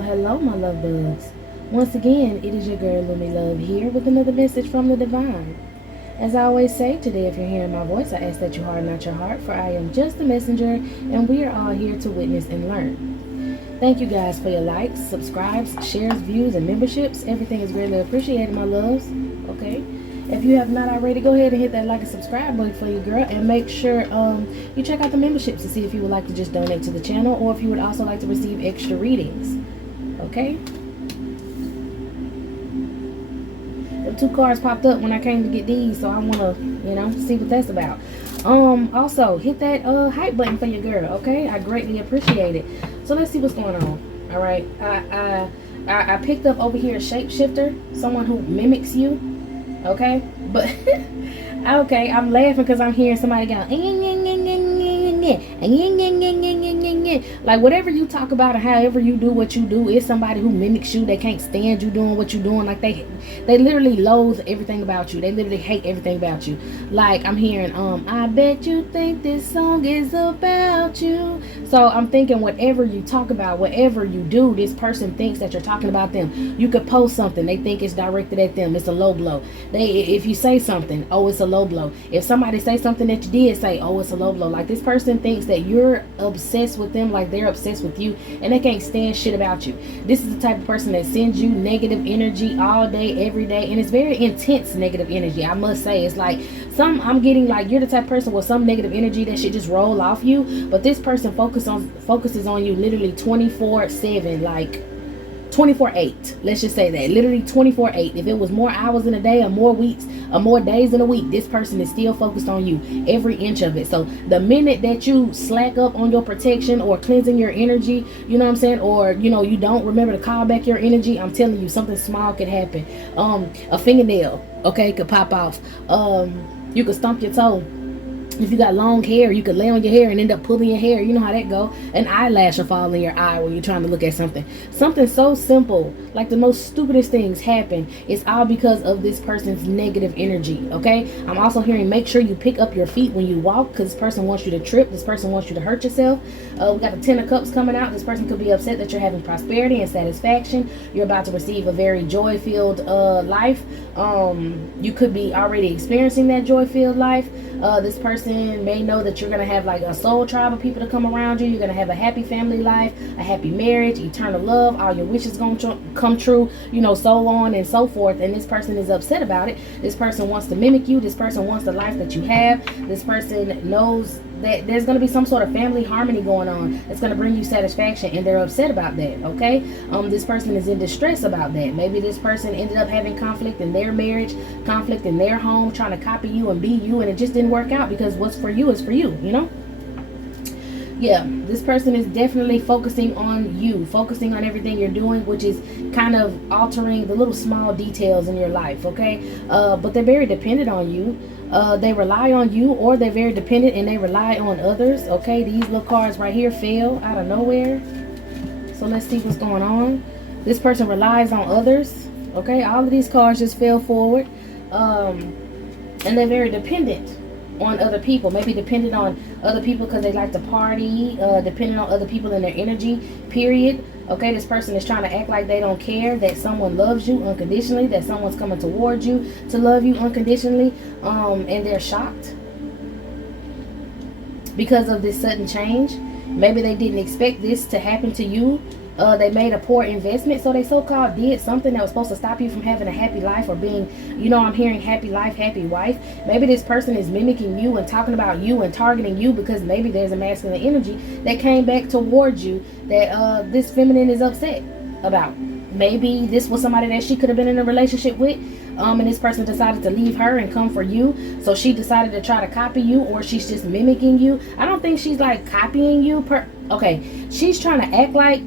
hello, my love bugs. Once again, it is your girl, Lumi Love, here with another message from the divine. As I always say, today, if you're hearing my voice, I ask that you harden not your heart, for I am just a messenger, and we are all here to witness and learn. Thank you guys for your likes, subscribes, shares, views, and memberships. Everything is greatly appreciated, my loves. Okay? If you have not already, go ahead and hit that like and subscribe button for you, girl, and make sure you check out the memberships to see if you would like to just donate to the channel, or if you would also like to receive extra readings. Okay? The two cards popped up when I came to get these, so I want to, see what that's about. Also, hit that hype button for your girl, okay? I greatly appreciate it. So let's see what's going on. All right, I picked up over here a shapeshifter, someone who mimics you, okay? But okay, I'm laughing because I'm hearing somebody go like whatever you talk about and however you do what you do is somebody who mimics you. They can't stand you doing what you're doing. Like they literally loathe everything about you. They literally hate everything about you. Like I'm hearing I bet you think this song is about you. So I'm thinking whatever you talk about, whatever you do, this person thinks that you're talking about them. You could post something, they think it's directed at them. It's a low blow. If you say something, oh, it's a low blow. If somebody say something that you did say, oh, it's a low blow. Like this person thinks that you're obsessed with them, like they're obsessed with you, and they can't stand shit about you. This is the type of person that sends you negative energy all day, every day, and it's very intense negative energy. I must say, it's like I'm getting like you're the type of person with some negative energy that should just roll off you, but this person focuses on you literally 24/7, like 24/8. Let's just say that. Literally 24/8. If it was more hours in a day or more weeks or more days in a week, this person is still focused on you, every inch of it. So the minute that you slack up on your protection or cleansing your energy, you know what I'm saying, or you don't remember to call back your energy, I'm telling you, something small could happen. A fingernail, okay, could pop off. You could stump your toe. If you got long hair, you could lay on your hair and end up pulling your hair. You know how that go. An eyelash will fall in your eye when you're trying to look at something. Something so simple, like the most stupidest things happen. It's all because of this person's negative energy, okay? I'm also hearing make sure you pick up your feet when you walk, because this person wants you to trip. This person wants you to hurt yourself. We got the Ten of Cups coming out. This person could be upset that you're having prosperity and satisfaction. You're about to receive a very joy-filled life. You could be already experiencing that joy-filled life. This person may know that you're going to have like a soul tribe of people to come around you. You're going to have a happy family life, a happy marriage, eternal love, all your wishes going to come true, so on and so forth. And this person is upset about it. This person wants to mimic you. This person wants the life that you have. This person knows that there's going to be some sort of family harmony going on that's going to bring you satisfaction, and they're upset about that, okay? This person is in distress about that. Maybe this person ended up having conflict in their marriage, conflict in their home, trying to copy you and be you, and it just didn't work out because what's for you is for you, Yeah, this person is definitely focusing on you, focusing on everything you're doing, which is kind of altering the little small details in your life, okay? But they're very dependent on you. They rely on you, or they're very dependent and they rely on others, okay? These little cards right here fell out of nowhere. So let's see what's going on. This person relies on others, okay? All of these cards just fell forward. And they're very dependent on other people, maybe dependent on other people because they like to party, dependent on other people and their energy, period. Okay, this person is trying to act like they don't care that someone loves you unconditionally, that someone's coming towards you to love you unconditionally, and they're shocked because of this sudden change. Maybe they didn't expect this to happen to you. They made a poor investment, so they so-called did something that was supposed to stop you from having a happy life or being, I'm hearing happy life, happy wife. Maybe this person is mimicking you and talking about you and targeting you because maybe there's a masculine energy that came back towards you that this feminine is upset about. Maybe this was somebody that she could have been in a relationship with, and this person decided to leave her and come for you, so she decided to try to copy you, or she's just mimicking you. I don't think she's like copying you okay, she's trying to act like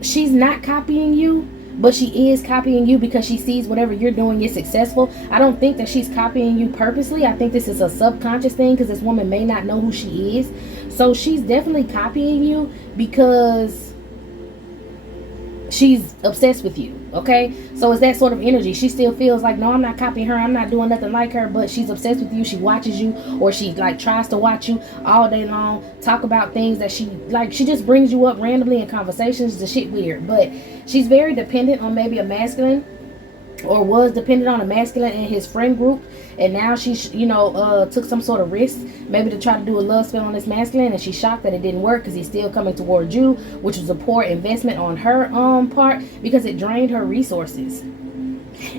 she's not copying you, but she is copying you because she sees whatever you're doing is successful. I don't think that she's copying you purposely. I think this is a subconscious thing because this woman may not know who she is. So she's definitely copying you because she's obsessed with you. Okay, so it's that sort of energy. She still feels like, no, I'm not copying her, I'm not doing nothing like her, but she's obsessed with you. She watches you, or she like tries to watch you all day long, talk about things that she like. She just brings you up randomly in conversations. The shit weird, but she's very dependent on maybe a masculine, or was dependent on a masculine in his friend group, and now she's, you know, took some sort of risk maybe to try to do a love spell on this masculine, and she's shocked that it didn't work because he's still coming towards you, which was a poor investment on her part, because it drained her resources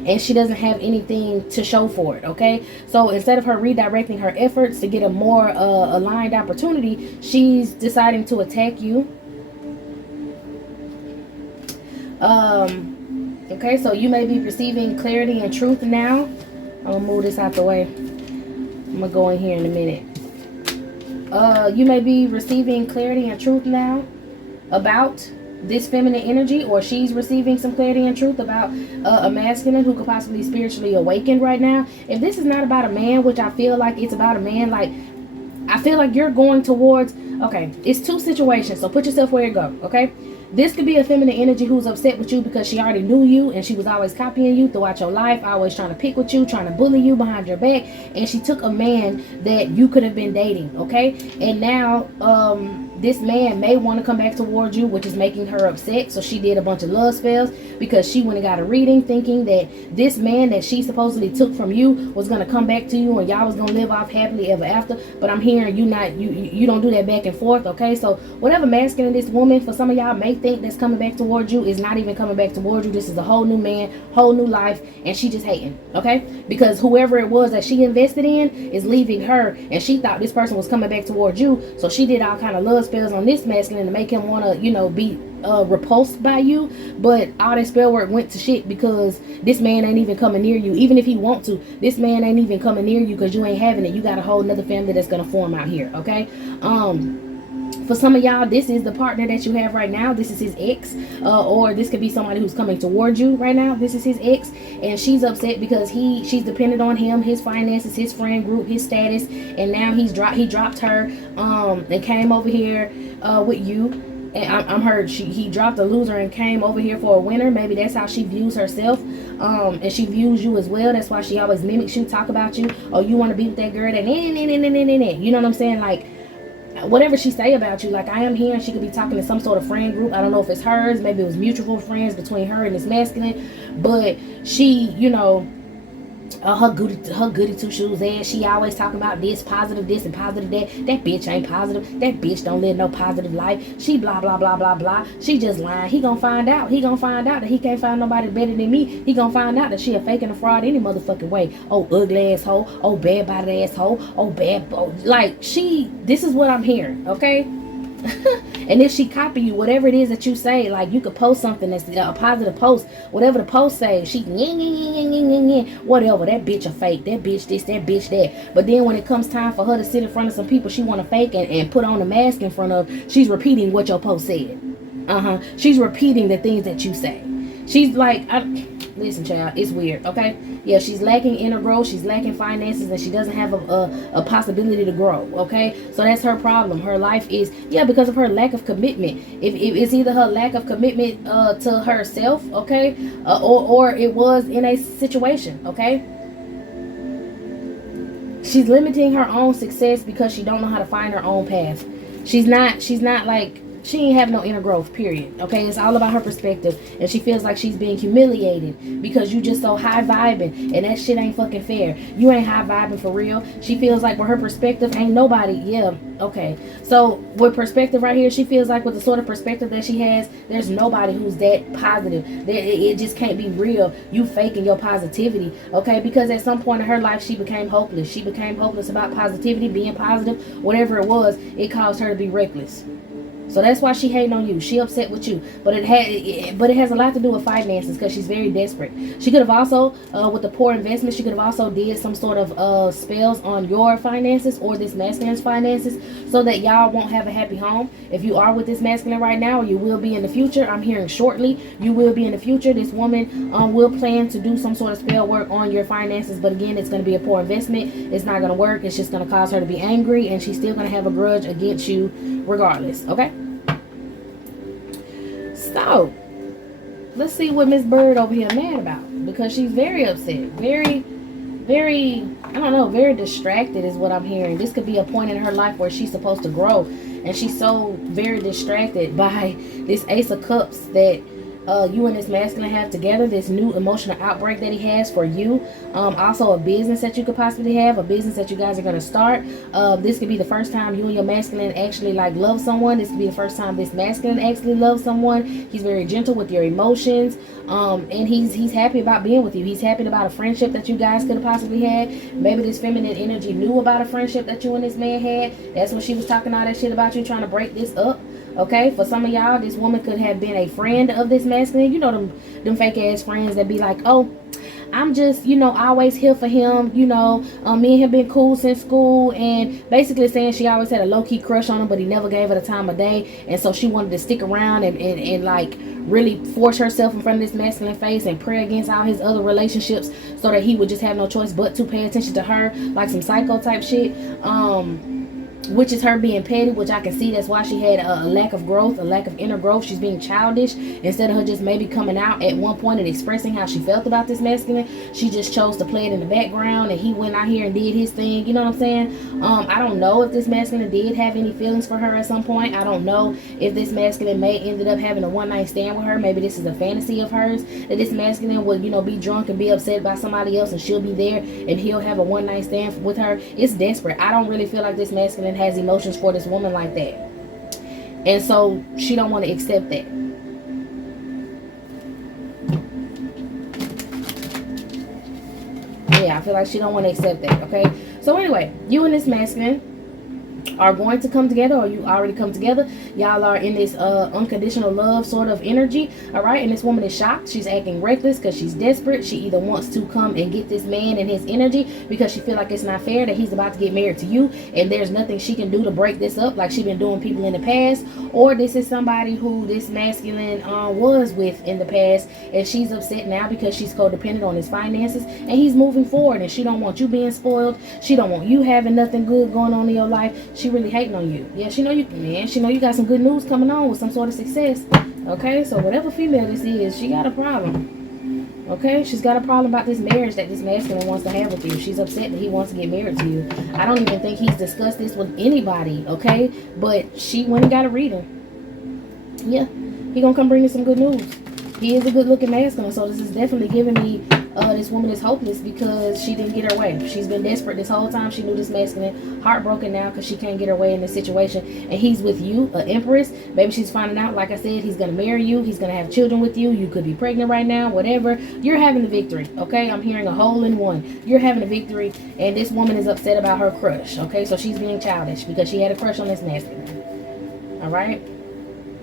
and she doesn't have anything to show for it. Okay, so instead of her redirecting her efforts to get a more aligned opportunity, she's deciding to attack you. Okay, so you may be receiving clarity and truth now. I'm gonna move this out the way. I'm gonna go in here in a minute. You may be receiving clarity and truth now about this feminine energy, or she's receiving some clarity and truth about a masculine who could possibly spiritually awaken right now. If this is not about a man, which I feel like it's about a man, like I feel like you're going towards, okay, it's two situations, so put yourself where you go. Okay, this could be a feminine energy who's upset with you because she already knew you and she was always copying you throughout your life, always trying to pick with you, trying to bully you behind your back, and she took a man that you could have been dating. Okay, and now this man may want to come back towards you, which is making her upset. So she did a bunch of love spells because she went and got a reading thinking that this man that she supposedly took from you was going to come back to you and y'all was going to live off happily ever after. But I'm hearing you don't do that back and forth. Okay, so whatever masculine this woman, for some of y'all, may think that's coming back towards you is not even coming back towards you. This is a whole new man, whole new life, and she just hating. Okay, because whoever it was that she invested in is leaving her, and she thought this person was coming back towards you, so she did all kind of love spells on this masculine to make him want to, you know, be repulsed by you. But all that spell work went to shit because this man ain't even coming near you. Even if he want to, this man ain't even coming near you because you ain't having it. You got a whole nother family that's gonna form out here. Okay, for some of y'all, this is the partner that you have right now. This is his ex, or this could be somebody who's coming towards you right now. This is his ex, and she's upset because she's dependent on him, his finances, his friend group, his status, and now he dropped her, and came over here with you. And I'm heard he dropped a loser and came over here for a winner. Maybe that's how she views herself, and she views you as well. That's why she always mimics you, talk about you. Oh, you want to be with that girl that you know what I'm saying? Like, whatever she say about you, like I am hearing she could be talking to some sort of friend group. I don't know if it's hers, maybe it was mutual friends between her and this masculine, but she, you know, her goody two shoes ass, she always talking about this positive this and positive that. That bitch ain't positive. That bitch don't live no positive life. She blah blah blah blah blah. She just lying. He gonna find out that he can't find nobody better than me. He gonna find out that she a fake and a fraud any motherfucking way. Oh, ugly asshole. Oh, bad body asshole. Oh, bad. Oh, like this is what I'm hearing. Okay. And if she copy you, whatever it is that you say, like you could post something that's a positive post, whatever the post says, she whatever, that bitch a fake, that bitch this, that bitch that. But then when it comes time for her to sit in front of some people she want to fake and put on a mask in front of, she's repeating what your post said. She's repeating the things that you say. She's like, listen, child, it's weird. Okay, yeah, she's lacking inner growth, she's lacking finances, and she doesn't have a possibility to grow. Okay, so that's her problem. Her life is, yeah, because of her lack of commitment. If it's either her lack of commitment to herself, okay, or it was in a situation. Okay, she's limiting her own success because she don't know how to find her own path. She's not like, she ain't have no inner growth, period. Okay, it's all about her perspective, and she feels like she's being humiliated because you just so high vibing, and that shit ain't fucking fair. You ain't high vibing for real. She feels like with her perspective, ain't nobody. Yeah, okay. So with perspective right here, she feels like with the sort of perspective that she has, there's nobody who's that positive. It just can't be real. You faking your positivity, okay? Because at some point in her life, she became hopeless. She became hopeless about positivity, being positive, whatever it was. It caused her to be reckless. So that's why she hating on you. She upset with you. But it has a lot to do with finances because she's very desperate. She could have also, with the poor investment, she could have also did some sort of spells on your finances or this masculine's finances so that y'all won't have a happy home. If you are with this masculine right now, or you will be in the future, I'm hearing shortly, you will be in the future. This woman will plan to do some sort of spell work on your finances. But again, it's going to be a poor investment. It's not going to work. It's just going to cause her to be angry, and she's still going to have a grudge against you regardless. Okay? So, let's see what Miss Bird over here mad about, because she's very upset, very, I don't know, very distracted is what I'm hearing. This could be a point in her life where she's supposed to grow, and she's so very distracted by this Ace of Cups that you and this masculine have together, this new emotional outbreak that he has for you. Also a business that you could possibly have, a business that you guys are going to start. This could be the first time you and your masculine actually like love someone. This could be the first time this masculine actually loves someone. He's very gentle with your emotions, and he's happy about being with you. He's happy about a friendship that you guys could have possibly had. Maybe this feminine energy knew about a friendship that you and this man had. That's when she was talking all that shit about you, trying to break this up. Okay, for some of y'all, this woman could have been a friend of this masculine. You know, them fake ass friends that be like, oh, I'm just, you know, always here for him. You know, me and him been cool since school, and basically saying she always had a low-key crush on him, but he never gave her the time of day, and so she wanted to stick around and like really force herself in front of this masculine face and pray against all his other relationships so that he would just have no choice but to pay attention to her, like some psycho type shit. Which is her being petty, which I can see that's why she had a lack of growth, a lack of inner growth. She's being childish. Instead of her just maybe coming out at one point and expressing how she felt about this masculine, she just chose to play it in the background, and he went out here and did his thing. You know what I'm saying? I don't know if this masculine did have any feelings for her at some point. I don't know if this masculine may ended up having a one-night stand with her. Maybe this is a fantasy of hers, that this masculine would, you know, be drunk and be upset by somebody else, and she'll be there and he'll have a one-night stand with her. It's desperate. I don't really feel like this masculine has emotions for this woman like that, and so she don't want to accept that. Yeah, I feel like she don't want to accept that. Okay, so anyway, you and this masculine are going to come together, or you already come together. Y'all are in this unconditional love sort of energy. All right, and this woman is shocked. She's acting reckless because she's desperate. She either wants to come and get this man and his energy because she feel like it's not fair that he's about to get married to you, and there's nothing she can do to break this up like she been doing people in the past. Or this is somebody who this masculine was with in the past, and she's upset now because she's codependent on his finances, and he's moving forward, and she don't want you being spoiled. She don't want you having nothing good going on in your life. She really hating on you. Yeah, she know you, man. She know you got some good news coming on with some sort of success. Okay, so whatever female this is, she got a problem. Okay, she's got a problem about this marriage that this masculine wants to have with you. She's upset that he wants to get married to you. I don't even think he's discussed this with anybody. Okay, but she went and got a reading. Yeah, he gonna come bring you some good news. He is a good looking masculine, so this is definitely giving me this woman is hopeless because she didn't get her way. She's been desperate this whole time. She knew this masculine, heartbroken now because she can't get her way in this situation, and he's with you, an empress. Maybe she's finding out, like I said, he's gonna marry you, he's gonna have children with you, you could be pregnant right now, whatever. You're having the victory. Okay, I'm hearing a hole in one. You're having a victory, and this woman is upset about her crush. Okay, so she's being childish because she had a crush on this masculine. All right,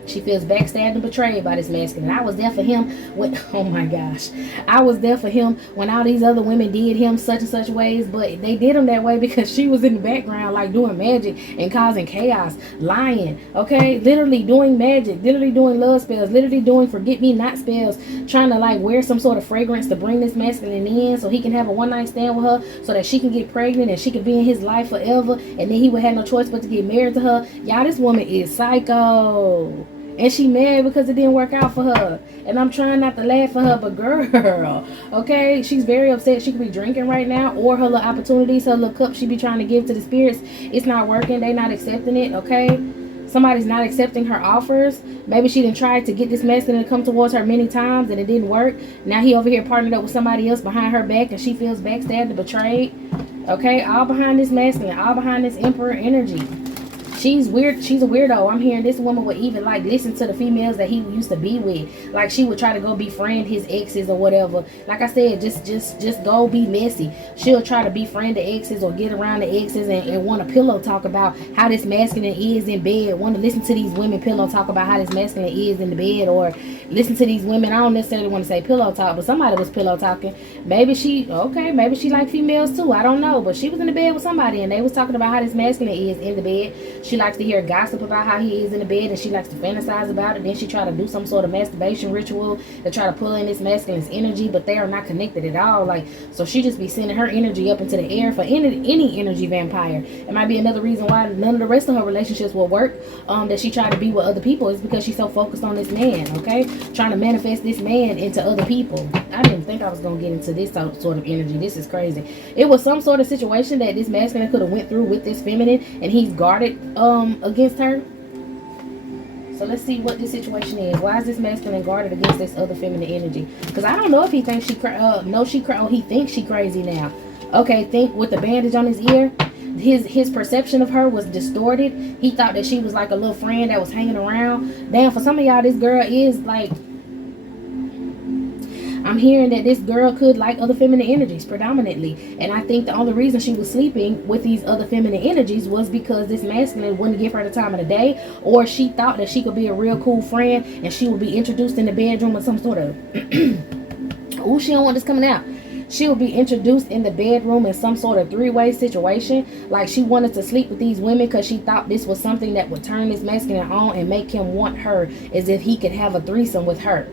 she feels backstabbed and betrayed by this masculine. I was there for him when, oh my gosh, I was there for him when all these other women did him such and such ways, but they did him that way because she was in the background like doing magic and causing chaos, lying, okay, literally doing magic, literally doing love spells, literally doing forget-me-not spells, trying to like wear some sort of fragrance to bring this masculine in so he can have a one-night stand with her so that she can get pregnant and she can be in his life forever, and then he would have no choice but to get married to her. Y'all, this woman is psycho. And she mad because it didn't work out for her. And I'm trying not to laugh for her, but girl, okay? She's very upset. She could be drinking right now, or her little opportunities, her little cup she be trying to give to the spirits, it's not working. They not accepting it, okay? Somebody's not accepting her offers. Maybe she didn't try to get this masculine to come towards her many times and it didn't work. Now he over here partnered up with somebody else behind her back and she feels backstabbed and betrayed. Okay, all behind this masculine, all behind this emperor energy. She's weird. She's a weirdo. I'm hearing this woman would even like listen to the females that he used to be with. Like she would try to go befriend his exes or whatever. Like I said, just go be messy. She'll try to befriend the exes or get around the exes and want to pillow talk about how this masculine is in bed. Want to listen to these women pillow talk about how this masculine is in the bed, or listen to these women. I don't necessarily want to say pillow talk, but somebody was pillow talking. Maybe she like females too. I don't know, but she was in the bed with somebody and they was talking about how this masculine is in the bed. She She likes to hear gossip about how he is in the bed, and she likes to fantasize about it. Then she try to do some sort of masturbation ritual to try to pull in this masculine's energy, but they are not connected at all. Like, so she just be sending her energy up into the air for any energy vampire. It might be another reason why none of the rest of her relationships will work, that she tried to be with other people, is because she's so focused on this man, okay? Trying to manifest this man into other people. I didn't think I was going to get into this sort of energy. This is crazy. It was some sort of situation that this masculine could have went through with this feminine, and he's guarded against her. So let's see what this situation is. Why is this masculine guarded against this other feminine energy? Because I don't know if he thinks he thinks she crazy now. Okay, think with the bandage on his ear, his perception of her was distorted. He thought that she was like a little friend that was hanging around. Damn, for some of y'all, this girl is like, I'm hearing that this girl could like other feminine energies predominantly. And I think the only reason she was sleeping with these other feminine energies was because this masculine wouldn't give her the time of the day, or she thought that she could be a real cool friend and she would be introduced in the bedroom with some sort of oh, she don't want this coming out. She would be introduced in the bedroom in some sort of three-way situation. Like she wanted to sleep with these women because she thought this was something that would turn this masculine on and make him want her, as if he could have a threesome with her.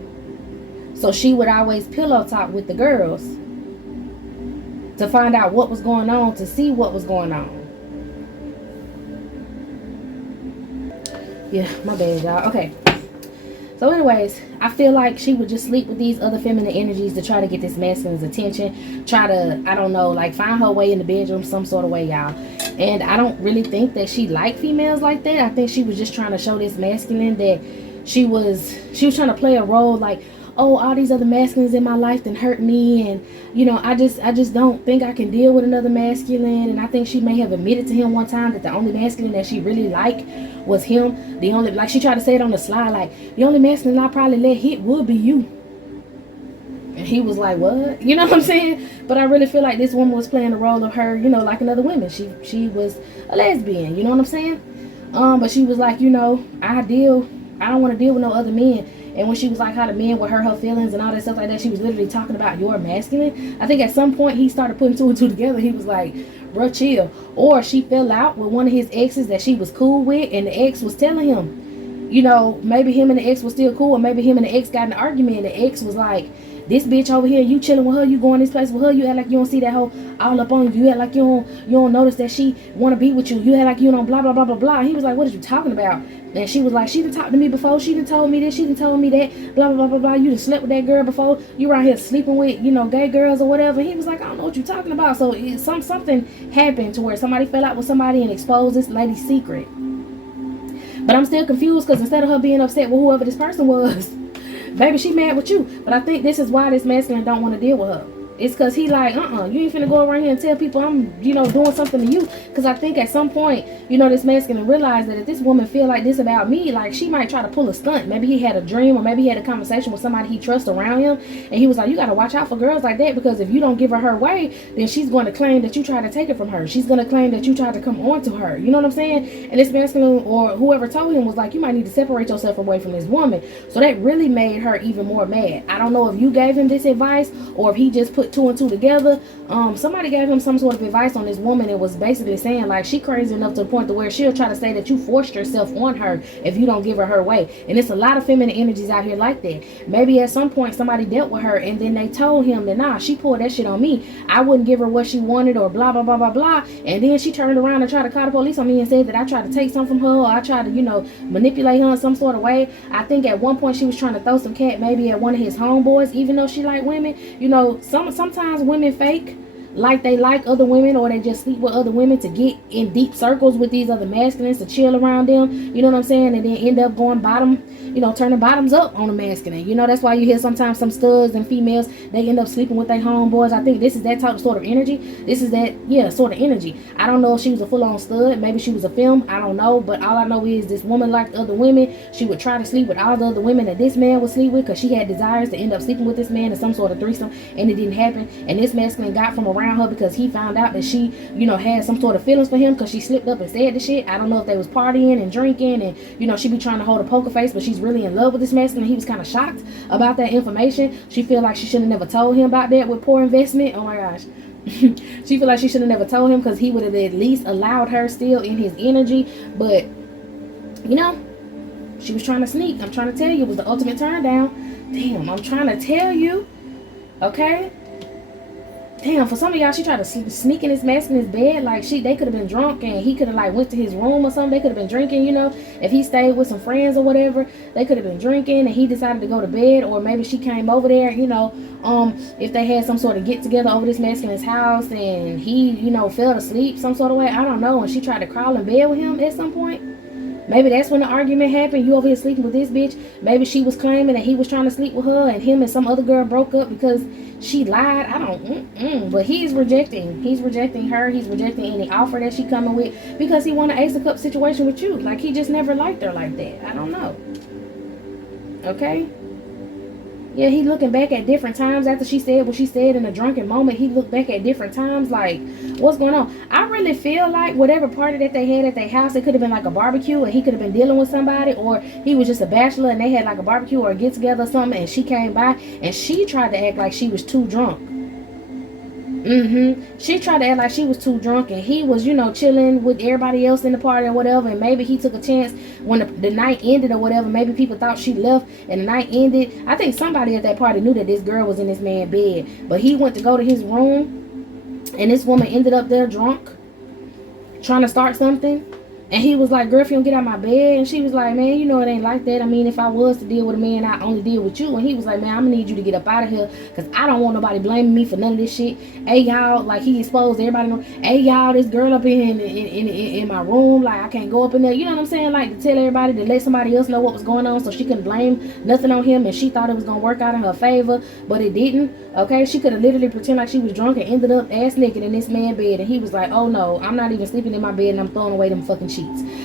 So she would always pillow talk with the girls to find out what was going on, to see what was going on. Yeah, my bad, y'all. Okay. So anyways, I feel like she would just sleep with these other feminine energies to try to get this masculine's attention. Try to, I don't know, like find her way in the bedroom some sort of way, y'all. And I don't really think that she liked females like that. I think she was just trying to show this masculine that she was trying to play a role like, oh, all these other masculines in my life then hurt me, and you know, I just don't think I can deal with another masculine. And I think she may have admitted to him one time that the only masculine that she really liked was him. The only, like she tried to say it on the slide, like the only masculine I probably let hit would be you. And he was like, what? You know what I'm saying? But I really feel like this woman was playing the role of her, you know, like another woman. She was a lesbian, you know what I'm saying? But she was like, you know, I don't want to deal with no other men. And when she was like how the men would hurt her feelings and all that stuff like that, she was literally talking about your masculine. I think at some point he started putting two and two together. He was like, bro, chill. Or she fell out with one of his exes that she was cool with, and the ex was telling him, you know, maybe him and the ex was still cool, or maybe him and the ex got in an argument, and the ex was like, this bitch over here, you chilling with her, you going this place with her, you act like you don't see that hoe all up on you, you act like you don't notice that she want to be with you, you act like you don't blah blah blah blah blah. He was like, what are you talking about? And she was like, she done talked to me before, she done told me this, she done told me that, blah blah blah blah blah. You done slept with that girl before, you around here sleeping with, you know, gay girls or whatever. He was like, I don't know what you talking about. So something happened to where somebody fell out with somebody and exposed this lady's secret. But I'm still confused, because instead of her being upset with whoever this person was, baby, she mad with you. But I think this is why this masculine don't want to deal with her. It's because he like, you ain't finna go around here and tell people I'm, you know, doing something to you. Because I think at some point, you know, this masculine realized that if this woman feel like this about me, like she might try to pull a stunt. Maybe he had a dream, or maybe he had a conversation with somebody he trusts around him, and he was like, you got to watch out for girls like that, because if you don't give her way, then she's going to claim that you tried to take it from her. She's going to claim that you tried to come on to her. You know what I'm saying? And this masculine, or whoever told him, was like, you might need to separate yourself away from this woman. So that really made her even more mad. I don't know if you gave him this advice, or if he just put two and two together. Somebody gave him some sort of advice on this woman, and was basically saying like, she crazy enough to the point to where she'll try to say that you forced yourself on her if you don't give her way. And it's a lot of feminine energies out here like that. Maybe at some point somebody dealt with her, and then they told him that, nah, she pulled that shit on me, I wouldn't give her what she wanted, or blah blah blah blah blah. And then she turned around and tried to call the police on me and said that I tried to take something from her, or I tried to, you know, manipulate her in some sort of way. I think at one point she was trying to throw some cat maybe at one of his homeboys, even though she like women. You know, sometimes women fake like they like other women, or they just sleep with other women to get in deep circles with these other masculines, to chill around them, you know what I'm saying, and then end up going bottom, you know, turning bottoms up on a masculine. You know, that's why you hear sometimes some studs and females, they end up sleeping with their homeboys. I think this is that type of sort of energy. This is that, yeah, sort of energy. I don't know if she was a full-on stud, maybe she was a film, I don't know, but all I know is this woman liked other women. She would try to sleep with all the other women that this man would sleep with, because she had desires to end up sleeping with this man in some sort of threesome, and it didn't happen. And this masculine got from around her because he found out that she, you know, had some sort of feelings for him, because she slipped up and said the shit. I don't know if they was partying and drinking, and you know, she be trying to hold a poker face, but she's really in love with this masculine. He was kind of shocked about that information. She feel like she should have never told him about that with poor investment. Oh my gosh. She feel like she should have never told him, because he would have at least allowed her still in his energy. But you know, she was trying to sneak. I'm trying to tell you, it was the ultimate turn down. Damn, I'm trying to tell you. Okay. Damn, for some of y'all, she tried to sneak in his mask in his bed. Like, they could have been drunk, and he could have, like, went to his room or something. They could have been drinking, you know. If he stayed with some friends or whatever, they could have been drinking, and he decided to go to bed. Or maybe she came over there, you know, if they had some sort of get together over this masculine's house, and he, you know, fell asleep some sort of way. I don't know. And she tried to crawl in bed with him at some point. Maybe that's when the argument happened. You over here sleeping with this bitch. Maybe she was claiming that he was trying to sleep with her, and him and some other girl broke up because she lied. I don't. But he's rejecting. He's rejecting her. He's rejecting any offer that she coming with, because he want an Ace of Cups situation with you. Like, he just never liked her like that. I don't know. Okay. Yeah, he looking back at different times after she said what she said in a drunken moment. He looked back at different times like, what's going on? I really feel like whatever party that they had at their house, it could have been like a barbecue, and he could have been dealing with somebody, or he was just a bachelor and they had like a barbecue or a get together or something, and she came by and she tried to act like she was too drunk. She tried to act like she was too drunk, and he was, you know, chilling with everybody else in the party or whatever, and maybe he took a chance when the night ended or whatever. Maybe people thought she left and the night ended. I think somebody at that party knew that this girl was in this man's bed, but he went to go to his room, and this woman ended up there drunk, trying to start something. And he was like, girl, if you don't get out of my bed. And she was like, man, you know it ain't like that. I mean, if I was to deal with a man, I only deal with you. And he was like, man, I'm gonna need you to get up out of here, because I don't want nobody blaming me for none of this shit. Hey, y'all, like, he exposed everybody. Know, hey, y'all, this girl up in my room, like, I can't go up in there. You know what I'm saying? Like, to tell everybody, to let somebody else know what was going on, so she couldn't blame nothing on him. And she thought it was gonna work out in her favor, but it didn't. Okay, she could have literally pretend like she was drunk and ended up ass naked in this man's bed. And he was like, oh no, I'm not even sleeping in my bed, and I'm throwing away them fucking sheets.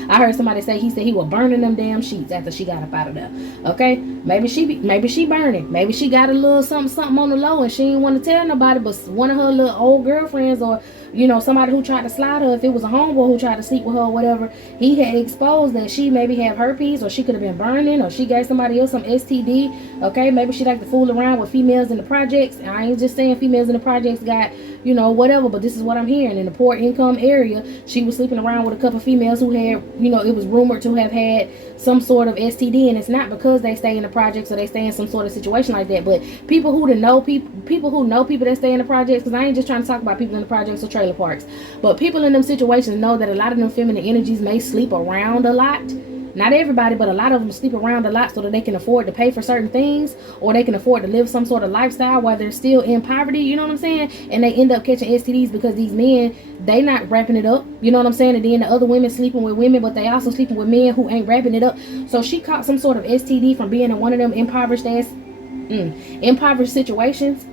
I heard somebody say, he said he was burning them damn sheets after she got up out of there. Okay, maybe she burning. Maybe she got a little something on the low, and she didn't want to tell nobody, but one of her little old girlfriends, or you know, somebody who tried to slide her, if it was a homeboy who tried to sleep with her or whatever, he had exposed that she maybe had herpes, or she could have been burning, or she gave somebody else some STD. Okay, maybe she liked to fool around with females in the projects. I ain't just saying females in the projects got, you know, whatever, but this is what I'm hearing. In the poor income area, she was sleeping around with a couple females who had, you know, it was rumored to have had some sort of STD, and it's not because they stay in the projects or they stay in some sort of situation like that, but people who know people that stay in the projects, because I ain't just trying to talk about people in the projects or trailer parks, but people in them situations know that a lot of them feminine energies may sleep around a lot. Not everybody, but a lot of them sleep around a lot so that they can afford to pay for certain things, or they can afford to live some sort of lifestyle while they're still in poverty, you know what I'm saying? And they end up catching STDs because these men, they not wrapping it up, you know what I'm saying? And then the other women sleeping with women, but they also sleeping with men who ain't wrapping it up. So she caught some sort of STD from being in one of them impoverished situations.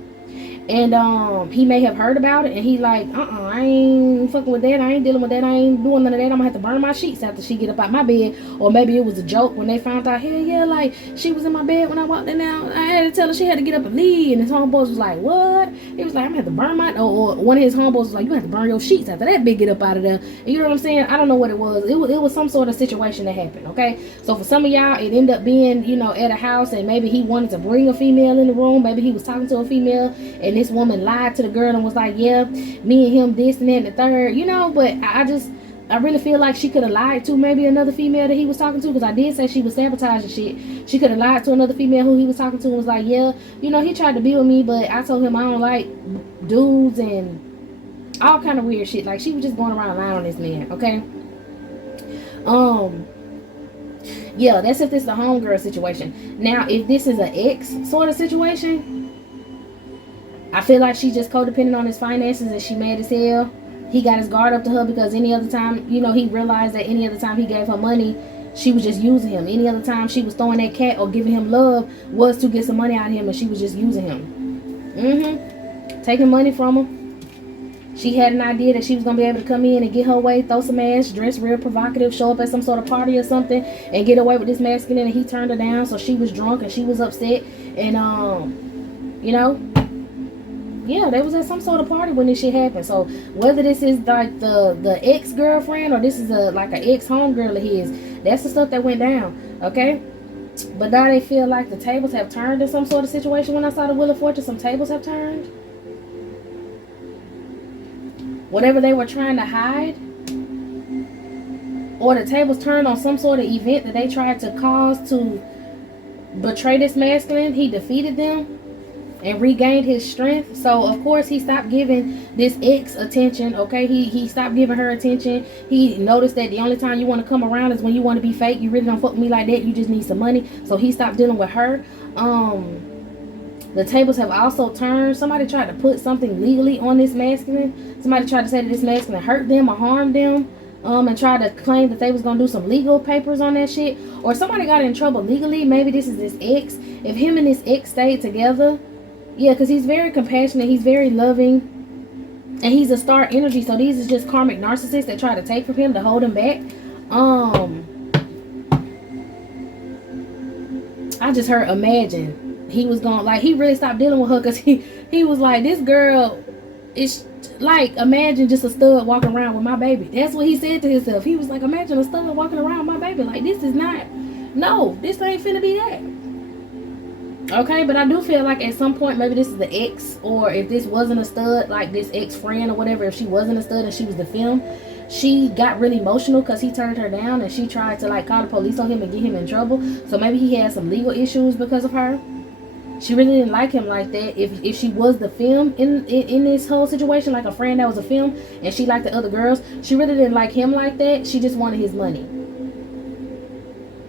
And he may have heard about it, and he like, I ain't fucking with that. I ain't dealing with that. I ain't doing none of that. I'm gonna have to burn my sheets after she get up out my bed. Or maybe it was a joke when they found out, hell yeah, like, she was in my bed when I walked in now. I had to tell her she had to get up and leave. And his homeboys was like, what? He was like, I'm gonna have to burn my, or one of his homeboys was like, you have to burn your sheets after that bitch get up out of there. And you know what I'm saying? I don't know what it was. It was some sort of situation that happened, okay? So for some of y'all, it ended up being, you know, at a house, and maybe he wanted to bring a female in the room. Maybe he was talking to a female, and this woman lied to the girl and was like, yeah, me and him, this and that and the third, you know. But I really feel like she could have lied to maybe another female that he was talking to, because I did say she was sabotaging shit. She could have lied to another female who he was talking to and was like, yeah, you know, he tried to be with me, but I told him I don't like dudes and all kind of weird shit. Like, she was just going around lying on this man, okay? Yeah, that's if this is a homegirl situation. Now, if this is an ex sort of situation, I feel like she's just codependent on his finances, and she mad as hell. He got his guard up to her because any other time, you know, he realized that any other time he gave her money, she was just using him. Any other time she was throwing that cat or giving him love was to get some money out of him, and she was just using him. Taking money from him. She had an idea that she was going to be able to come in and get her way, throw some ass, dress real provocative, show up at some sort of party or something, and get away with this masculine, and he turned her down, so she was drunk and she was upset. And, you know, yeah, they was at some sort of party when this shit happened. So whether this is like the ex-girlfriend or this is like an ex-homegirl of his, that's the stuff that went down, okay? But now they feel like the tables have turned in some sort of situation. When I saw the Wheel of Fortune, some tables have turned. whatever they were trying to hide, or the tables turned on some sort of event that they tried to cause to betray this masculine, he defeated them and regained his strength. So of course he stopped giving this ex attention. Okay, he stopped giving her attention. He noticed that the only time you want to come around is when you want to be fake. You really don't fuck with me like that. You just need some money. So he stopped dealing with her. The tables have also turned. Somebody tried to put something legally on this masculine. Somebody tried to say that this masculine hurt them or harmed them, and tried to claim that they was gonna do some legal papers on that shit. Or somebody got in trouble legally. Maybe this is his ex. If him and his ex stayed together, yeah, because he's very compassionate, he's very loving, and he's a star energy. So these is just karmic narcissists that try to take from him to hold him back. I just heard imagine. He was going, like, he really stopped dealing with her because he was like, this girl is like, imagine just a stud walking around with my baby. That's what he said to himself. He was like, imagine a stud walking around with my baby. Like, this is not, no, this ain't finna be that. Okay, but I do feel like at some point, maybe this is the ex, or if this wasn't a stud, like this ex-friend or whatever, if she wasn't a stud and she was the film, she got really emotional because he turned her down and she tried to like call the police on him and get him in trouble. So maybe he had some legal issues because of her. She really didn't like him like that. If she was the film in this whole situation, like a friend that was a film, and she liked the other girls, she really didn't like him like that. She just wanted his money.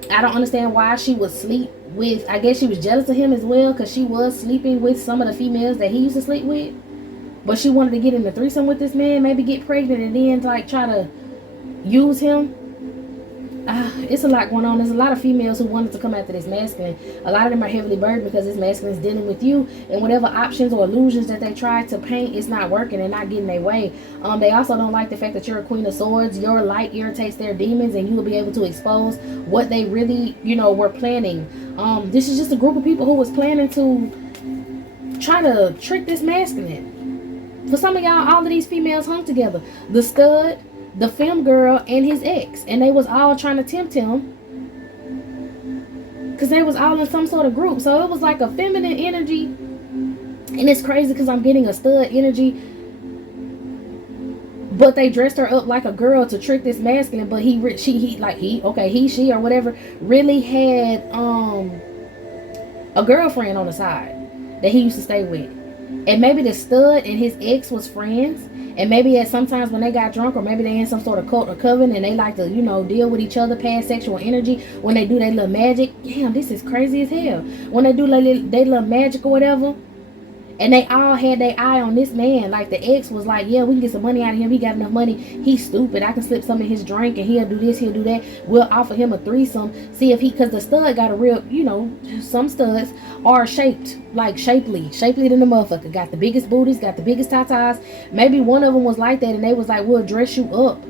I don't understand why she would sleep with, I guess she was jealous of him as well, because she was sleeping with some of the females that he used to sleep with. But she wanted to get in the threesome with this man, maybe get pregnant, and then like try to use him. It's a lot going on. There's a lot of females who wanted to come after this masculine. A lot of them are heavily burdened because this masculine is dealing with you, and whatever options or illusions that they try to paint, it's not working and not getting their way. They also don't like the fact that you're a queen of swords. Your light irritates their demons, and you will be able to expose what they really, were planning. This is just a group of people who was planning to try to trick this masculine. For some of y'all, all of these females hung together. The stud, the film girl, and his ex, and they was all trying to tempt him because they was all in some sort of group. So it was like a feminine energy, and it's crazy because I'm getting a stud energy, but they dressed her up like a girl to trick this masculine. But she or whatever really had a girlfriend on the side that he used to stay with. And maybe the stud and his ex was friends. And maybe at sometimes when they got drunk, or maybe they in some sort of cult or coven, and they like to, deal with each other past sexual energy. When they do their little magic. Damn, this is crazy as hell. When they do their little magic or whatever, and they all had their eye on this man. Like the ex was like, yeah, we can get some money out of him. He got enough money. He's stupid. I can slip some in his drink and he'll do this, he'll do that. We'll offer him a threesome. See if because the stud got a real, some studs are shapely than the motherfucker. Got the biggest booties, got the biggest tatas. Maybe one of them was like that, and they was like, we'll dress you up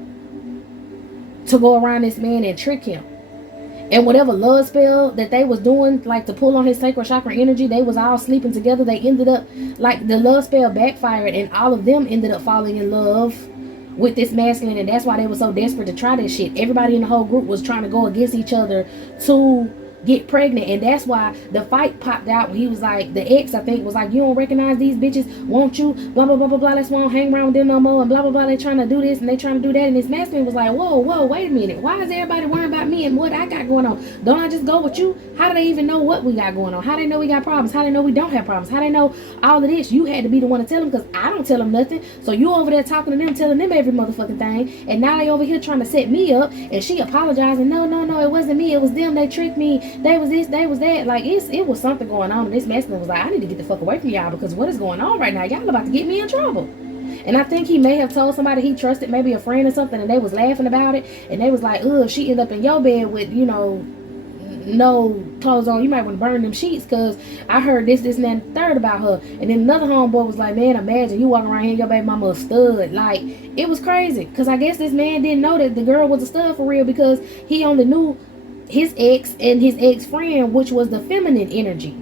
to go around this man and trick him. And whatever love spell that they was doing, like to pull on his sacral chakra energy, they was all sleeping together. They ended up, like the love spell backfired, and all of them ended up falling in love with this masculine. And that's why they were so desperate to try this shit. Everybody in the whole group was trying to go against each other to get pregnant. And that's why the fight popped out when he was like, the ex I think was like, you don't recognize these bitches, won't you, blah blah blah blah blah, that's why I don't hang around with them no more, and blah blah blah. They trying to do this and they trying to do that. And this masculine was like, whoa wait a minute, why is everybody worrying about me and what I got going on? Don't I just go with you? How do they even know what we got going on? How they know we got problems? How they know we don't have problems? How they know all of this? You had to be the one to tell them, because I don't tell them nothing. So you over there talking to them, telling them every motherfucking thing, and now they over here trying to set me up. And she apologizing, no, it wasn't me, it was them, they tricked me, they was this, they was that. Like it was something going on. And this masculine was like, I need to get the fuck away from y'all, because what is going on right now? Y'all about to get me in trouble. And I think he may have told somebody he trusted, maybe a friend or something, and they was laughing about it, and they was like, ugh, she ended up in your bed with no clothes on, you might want to burn them sheets, because I heard this and that and third about her. And then another homeboy was like, man, imagine you walking around here, your baby mama a stud. Like, it was crazy, because I guess this man didn't know that the girl was a stud for real, because he only knew his ex and his ex-friend, which was the feminine energy.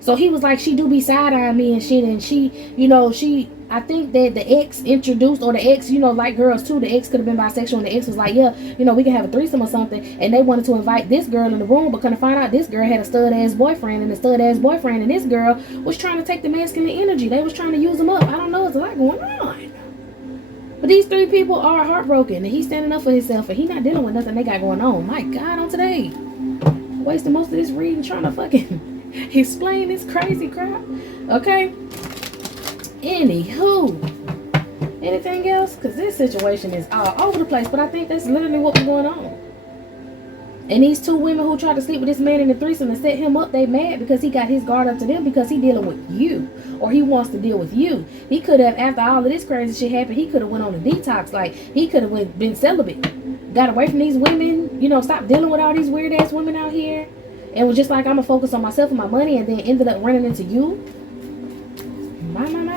So he was like, she do be side-eyeing me and shit, and she I think that the ex introduced, or the ex, like girls too, the ex could have been bisexual, and the ex was like, yeah, we can have a threesome or something, and they wanted to invite this girl in the room, but couldn't find out this girl had a stud-ass boyfriend, and this girl was trying to take the masculine energy. They was trying to use them up. I don't know, it's a lot going on. But But these 3 people are heartbroken, and he's standing up for himself, and he's not dealing with nothing they got going on. My God, on today, wasting most of this reading trying to fucking explain this crazy crap. Okay. Anywho, anything else? Because this situation is all over the place, but I think that's literally what was going on. And these 2 women who tried to sleep with this man in the threesome and set him up, they mad because he got his guard up to them because he dealing with you, or he wants to deal with you. He could have, after all of this crazy shit happened, he could have went on a detox. Like, he could have been celibate, got away from these women, you know, stop dealing with all these weird ass women out here, and was just like, I'm gonna focus on myself and my money, and then ended up running into you. My.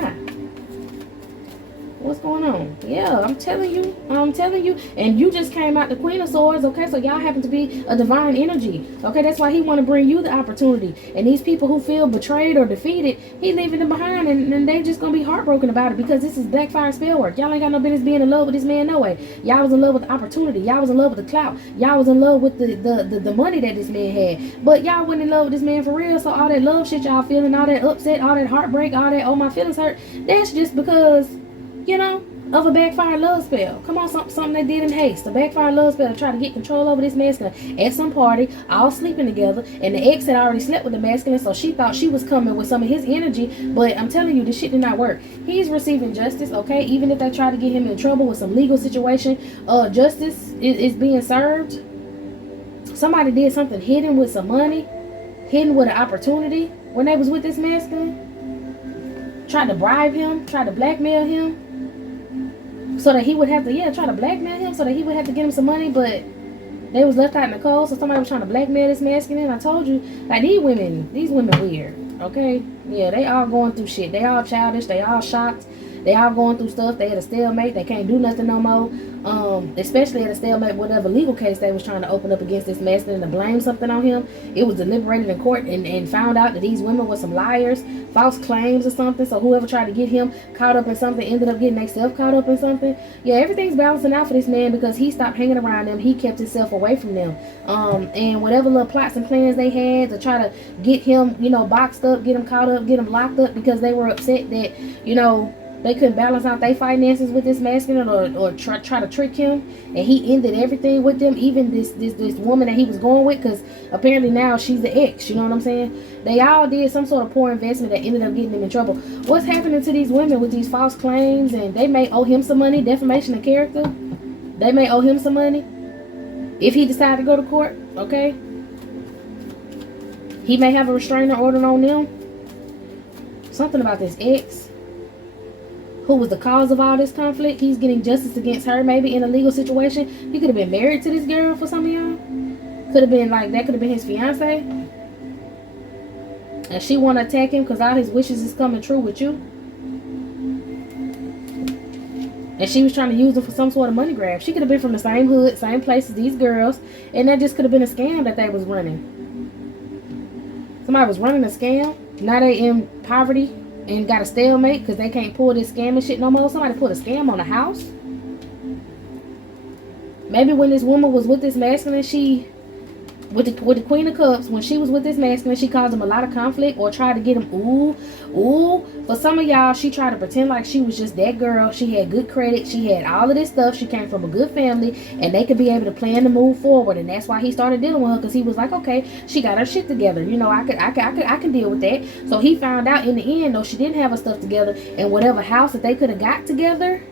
What's going on? Yeah, I'm telling you. And you just came out the Queen of Swords, okay? So y'all happen to be a divine energy, okay? That's why he want to bring you the opportunity. And these people who feel betrayed or defeated, he leaving them behind, and they just gonna be heartbroken about it because this is backfire spell work. Y'all ain't got no business being in love with this man no way. Y'all was in love with the opportunity. Y'all was in love with the clout. Y'all was in love with the money that this man had. But y'all wasn't in love with this man for real. So all that love shit y'all feeling, all that upset, all that heartbreak, all that, oh, my feelings hurt, that's just because, you know, of a backfire love spell. Come on, something they did in haste. A backfire love spell to try to get control over this masculine at some party, all sleeping together, and the ex had already slept with the masculine, so she thought she was coming with some of his energy. But I'm telling you, this shit did not work. He's receiving justice, okay? Even if they try to get him in trouble with some legal situation, justice is being served. Somebody did something hidden with some money, hidden with an opportunity when they was with this masculine. Tried to bribe him, tried to blackmail him, so that he would have to, try to blackmail him so that he would have to get him some money, but they was left out in the cold, so somebody was trying to blackmail this masculine. I told you, like, these women weird, okay? Yeah, they all going through shit. They all childish, they all shocked, they all going through stuff. They at a stalemate, they can't do nothing no more. Especially at a stalemate, whatever legal case they was trying to open up against this masculine to blame something on him. It was deliberated in court and found out that these women were some liars, false claims or something. So whoever tried to get him caught up in something ended up getting themselves caught up in something. Yeah, everything's balancing out for this man because he stopped hanging around them. He kept himself away from them. And whatever little plots and plans they had to try to get him, you know, boxed up, get him caught up, get him locked up because they were upset that, you know, they couldn't balance out their finances with this masculine or try to trick him, and he ended everything with them, even this woman that he was going with, because apparently now she's the ex, you know what I'm saying? They all did some sort of poor investment that ended up getting them in trouble. What's happening to these women with these false claims? And they may owe him some money, defamation of character. They may owe him some money if he decided to go to court, okay? He may have a restraining order on them. Something about this ex, who was the cause of all this conflict. He's getting justice against her, maybe in a legal situation. He could have been married to this girl for some of y'all. Could have been like, that could have been his fiance. And she want to attack him because all his wishes is coming true with you. And she was trying to use him for some sort of money grab. She could have been from the same hood, same place as these girls. And that just could have been a scam that they was running. Somebody was running a scam. Now they in poverty and got a stalemate because they can't pull this scam and shit no more. Somebody put a scam on a house. Maybe when this woman was with this masculine, she with the Queen of Cups, when she was with this masculine, she caused him a lot of conflict or tried to get him for some of y'all, she tried to pretend like she was just that girl. She had good credit, she had all of this stuff, she came from a good family, and they could be able to plan to move forward. And that's why he started dealing with her, because he was like, okay, she got her shit together, you know, I can deal with that. So he found out in the end, though, she didn't have her stuff together, and whatever house that they could have got together,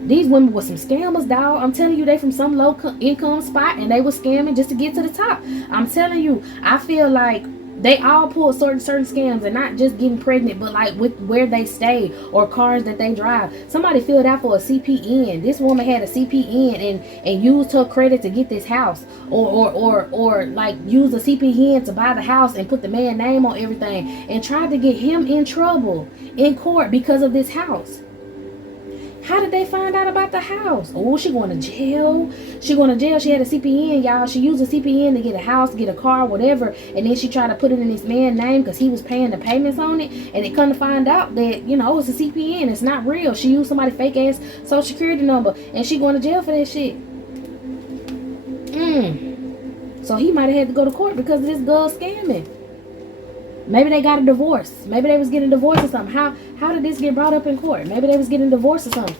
these women were some scammers, dog. I'm telling you, they from some low income spot, and they were scamming just to get to the top. I'm telling you, I feel like they all pull certain scams, and not just getting pregnant, but like with where they stay or cars that they drive. Somebody filled out for a CPN. This woman had a CPN and used her credit to get this house, or like use a CPN to buy the house and put the man's name on everything, and tried to get him in trouble in court because of this house. How did they find out about the house? Oh, she going to jail. She going to jail. She had a CPN, y'all. She used a CPN to get a house, get a car, whatever. And then she tried to put it in this man's name because he was paying the payments on it. And it come to find out that, you know, it's a CPN. It's not real. She used somebody's fake ass social security number. And she going to jail for that shit. So he might have had to go to court because of this girl scamming. Maybe they got a divorce. Maybe they was getting divorced or something. How did this get brought up in court? Maybe they was getting divorced or something.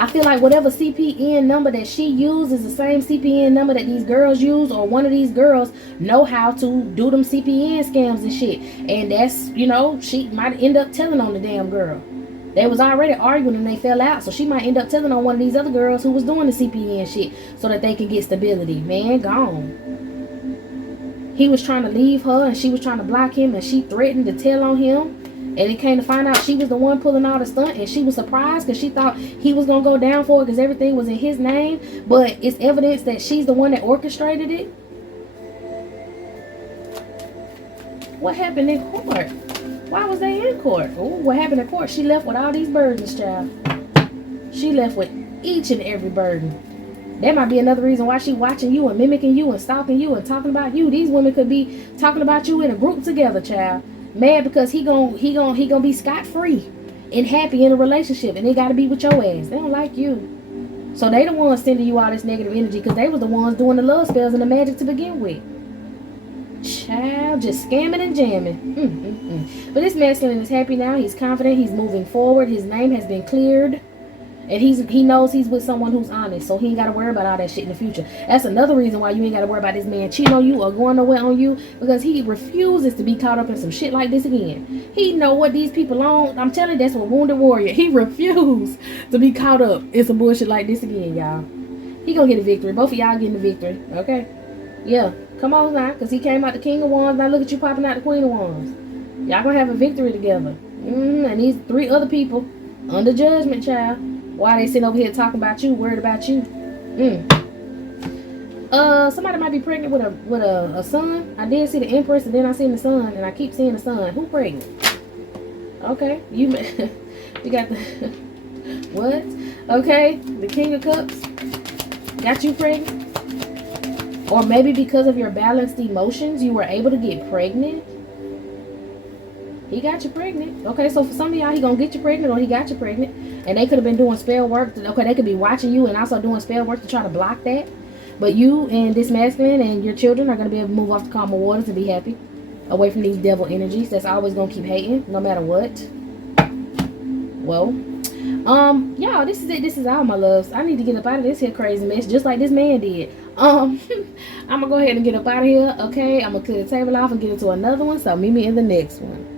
I feel like whatever CPN number that she used is the same CPN number that these girls use, or one of these girls know how to do them CPN scams and shit. And that's, you know, she might end up telling on the damn girl. They was already arguing and they fell out, so she might end up telling on one of these other girls who was doing the CPN shit so that they can get stability. Man, gone. He was trying to leave her and she was trying to block him, and she threatened to tell on him. And it came to find out she was the one pulling all the stunt, and she was surprised because she thought he was going to go down for it because everything was in his name. But it's evidence that she's the one that orchestrated it. What happened in court? Why was they in court? Oh, what happened in court? She left with all these burdens, child. She left with each and every burden. That might be another reason why she watching you and mimicking you and stalking you and talking about you. These women could be talking about you in a group together, child. Mad because he gonna be scot-free and happy in a relationship, and they gotta be with your ass. They don't like you. So they the ones sending you all this negative energy because they was the ones doing the love spells and the magic to begin with. Child, just scamming and jamming. But this masculine is happy now. He's confident. He's moving forward. His name has been cleared. And he knows he's with someone who's honest, so he ain't got to worry about all that shit in the future. That's another reason why you ain't got to worry about this man cheating on you or going nowhere on you, because he refuses to be caught up in some shit like this again. He know what these people on. I'm telling you, that's a wounded warrior. He refused to be caught up in some bullshit like this again, y'all. He gonna get a victory. Both of y'all getting a victory, okay? Yeah, come on now, because he came out the King of Wands. Now look at you popping out the Queen of Wands. Y'all gonna have a victory together. And these 3 other people under judgment, child. Why they sitting over here talking about you, worried about you? Somebody might be pregnant with a son. I did see the Empress, and then I seen the son, and I keep seeing the son. Who pregnant? Okay, you got the what? Okay, the King of Cups got you pregnant, or maybe because of your balanced emotions, you were able to get pregnant. He got you pregnant. Okay, so for some of y'all, he gonna get you pregnant, or he got you pregnant. And they could have been doing spell work. Okay, they could be watching you and also doing spell work to try to block that. But you and this masculine and your children are going to be able to move off the calmer waters and be happy. Away from these devil energies that's always going to keep hating, no matter what. Well, y'all, this is it. This is all, my loves. I need to get up out of this here crazy mess, just like this man did. I'm going to go ahead and get up out of here, okay? I'm going to clear the table off and get into another one. So meet me in the next one.